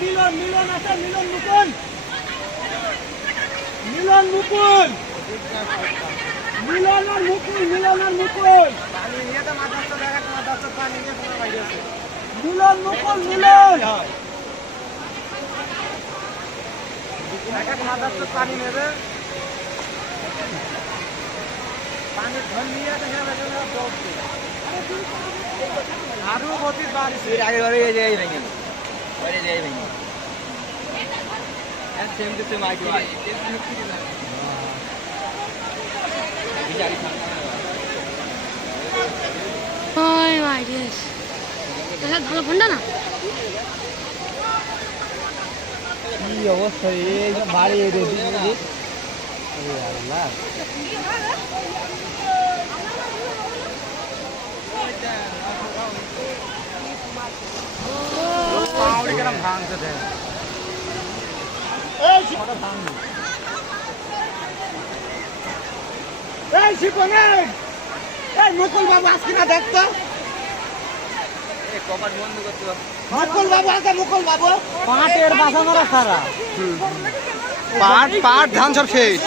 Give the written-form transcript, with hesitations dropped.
মিলন মিলন আছে মিলন মুকুল মিলন মুকুল মিলন আর মুকুল মিলন আর মুকুল পানি নিয়ে তো মাদ্রাসা দেখা মাদ্রাসা পানি নিয়ে কোনো বাইরে আছে মিলন মুকুল মিলন এক এক মাদ্রাসা পানি নেবে পানি ধন নিয়ে দেখা যাবে দৌড়ছে আরো গতি বাড়ছে আগে বাড়ি যাই ভেঙে বাড়ি যাই ভেঙে সেম টু সেম আইটি ওই মাই ডিয়ার দেখা ভালো ঠান্ডা না কি অবস্থা এই বাড়ি রেডি আল্লাহ পাউড়ি কেন ভাঙছে দেখ এই শিপটা ভাঙনি এই শিপনে এই মুকুল বাবু আজকে না দেখতো কপাট বন্ধ করতে মুকুল বাবু আছে মুকুল বাবু পাটের বাসা মারা সারা পাট ধান সব শেষ